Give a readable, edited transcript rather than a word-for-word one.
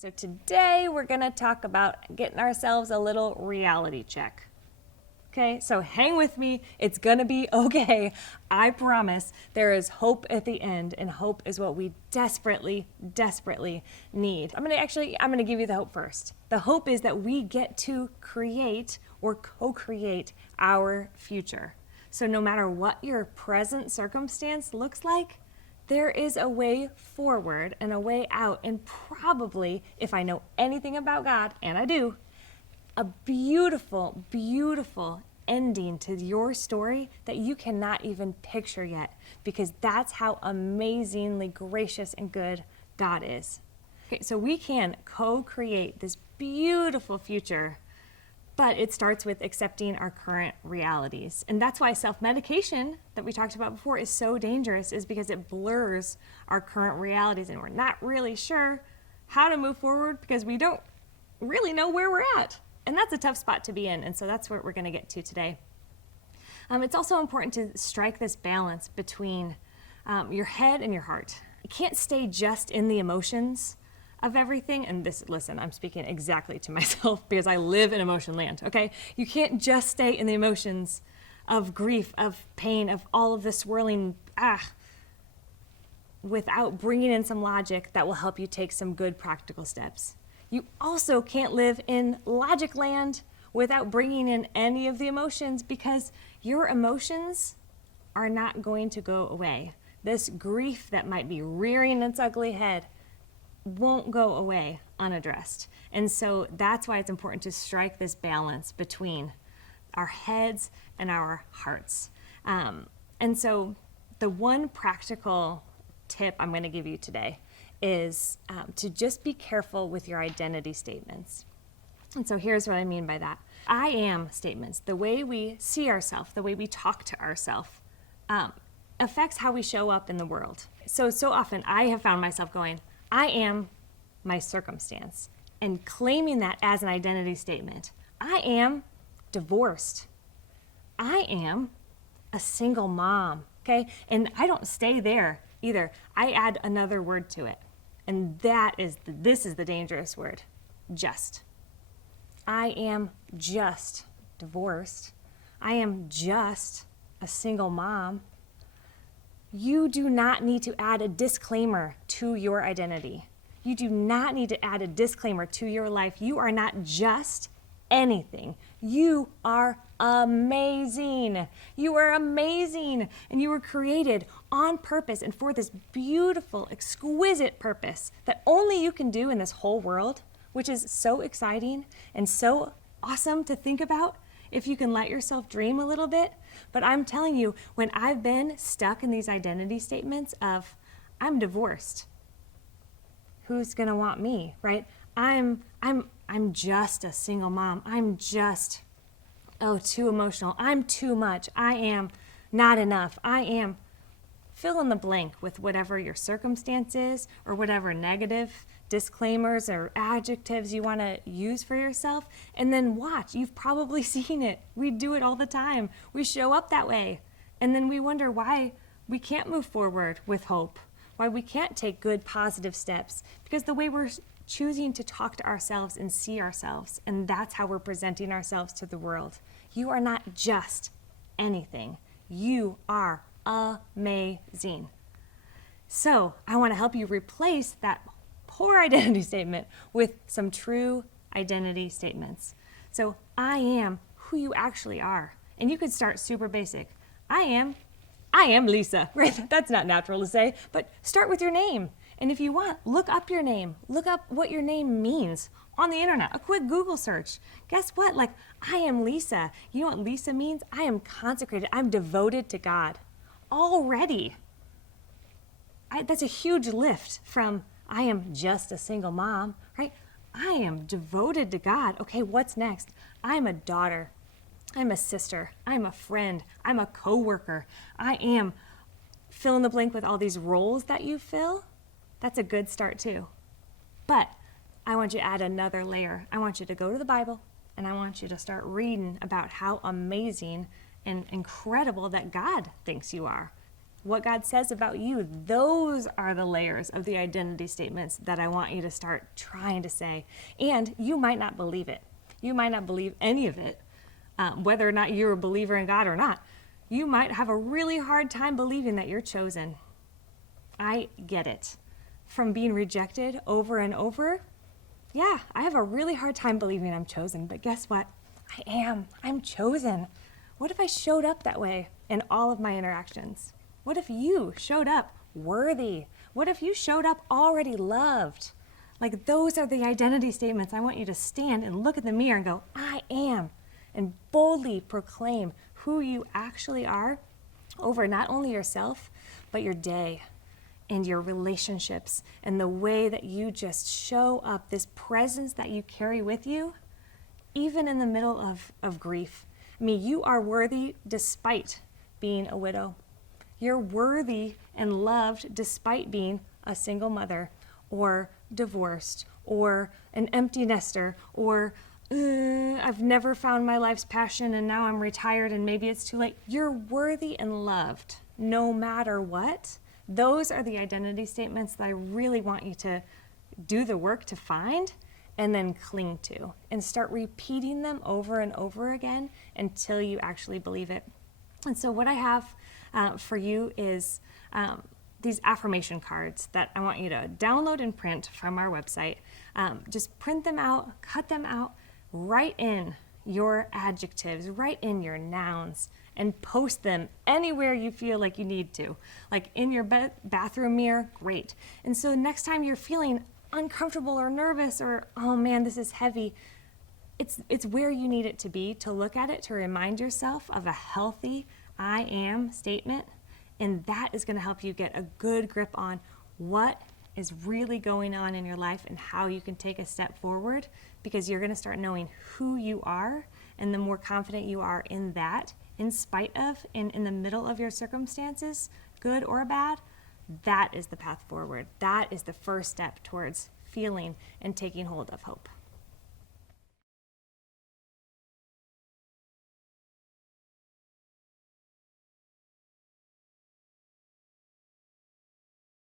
So today we're going to talk about getting ourselves a little reality check. Okay, so hang with me. It's going to be okay. I promise there is hope at the end, and hope is what we desperately, desperately need. I'm going to give you the hope first. The hope is that we get to create or co-create our future. So no matter what your present circumstance looks like, there is a way forward and a way out, and probably, if I know anything about God, and I do, a beautiful, beautiful ending to your story that you cannot even picture yet, because that's how amazingly gracious and good God is. Okay, so we can co-create this beautiful future, but it starts with accepting our current realities. And that's why self-medication that we talked about before is so dangerous, is because it blurs our current realities and we're not really sure how to move forward because we don't really know where we're at. And that's a tough spot to be in. And so that's what we're going to get to today. It's also important to strike this balance between your head and your heart. You can't stay just in the emotions of everything. And listen, I'm speaking exactly to myself because I live in emotion land, okay? You can't just stay in the emotions of grief, of pain, of all of the swirling, without bringing in some logic that will help you take some good practical steps. You also can't live in logic land without bringing in any of the emotions, because your emotions are not going to go away. This grief that might be rearing its ugly head won't go away unaddressed. And so that's why it's important to strike this balance between our heads and our hearts. And so the one practical tip I'm going to give you today is to just be careful with your identity statements. And so here's what I mean by that. I am statements, the way we see ourselves, the way we talk to ourselves, affects how we show up in the world. So often I have found myself going, I am my circumstance, and claiming that as an identity statement. I am divorced. I am a single mom, okay? And I don't stay there either. I add another word to it, and this is the dangerous word, just. I am just divorced. I am just a single mom. You do not need to add a disclaimer to your identity. You do not need to add a disclaimer to your life. You are not just anything. You are amazing. You are amazing. And you were created on purpose and for this beautiful, exquisite purpose that only you can do in this whole world, which is so exciting and so awesome to think about if you can let yourself dream a little bit. But I'm telling you, when I've been stuck in these identity statements of, I'm divorced, who's gonna want me, right? I'm just a single mom. I'm just, too emotional. I'm too much. I am not enough. I am, fill in the blank with whatever your circumstance is, or whatever negative disclaimers or adjectives you want to use for yourself, and then watch. You've probably seen it. We do it all the time. We show up that way, and then we wonder why we can't move forward with hope, why we can't take good positive steps, because the way we're choosing to talk to ourselves and see ourselves, and that's how we're presenting ourselves to the world. You are not just anything. You are amazing. So I want to help you replace that poor identity statement with some true identity statements. So I am who you actually are. And you could start super basic. I am Lisa, right? That's not natural to say, but start with your name. And if you want, look up your name. Look up what your name means on the internet, a quick Google search. Guess what? Like, I am Lisa. You know what Lisa means? I am consecrated. I'm devoted to God already. That's a huge lift from I am just a single mom, right? I am devoted to God. Okay, what's next? I'm a daughter. I'm a sister. I'm a friend. I'm a coworker. I am fill in the blank with all these roles that you fill. That's a good start too. But I want you to add another layer. I want you to go to the Bible, and I want you to start reading about how amazing and incredible that God thinks you are. what God says about you. Those are the layers of the identity statements that I want you to start trying to say. And you might not believe it. You might not believe any of it, whether or not you're a believer in God or not. You might have a really hard time believing that you're chosen. I get it. From being rejected over and over, yeah, I have a really hard time believing I'm chosen. But guess what? I am. I'm chosen. What if I showed up that way in all of my interactions? What if you showed up worthy? What if you showed up already loved? Like, those are the identity statements. I want you to stand and look at the mirror and go, I am, and boldly proclaim who you actually are over not only yourself, but your day and your relationships and the way that you just show up, this presence that you carry with you, even in the middle of grief. I mean, you are worthy despite being a widow. You're worthy and loved despite being a single mother or divorced or an empty nester or I've never found my life's passion and now I'm retired and maybe it's too late. You're worthy and loved no matter what. Those are the identity statements that I really want you to do the work to find and then cling to and start repeating them over and over again until you actually believe it. And so what I have for you is these affirmation cards that I want you to download and print from our website. Just print them out, cut them out, write in your adjectives, write in your nouns, and post them anywhere you feel like you need to. Like in your bathroom mirror, great. And so next time you're feeling uncomfortable or nervous or, oh man, this is heavy, it's where you need it to be to look at it, to remind yourself of a healthy I am statement. And that is going to help you get a good grip on what is really going on in your life and how you can take a step forward, because you're going to start knowing who you are. And the more confident you are in that, in spite of, in the middle of your circumstances, good or bad, that is the path forward. That is the first step towards feeling and taking hold of hope.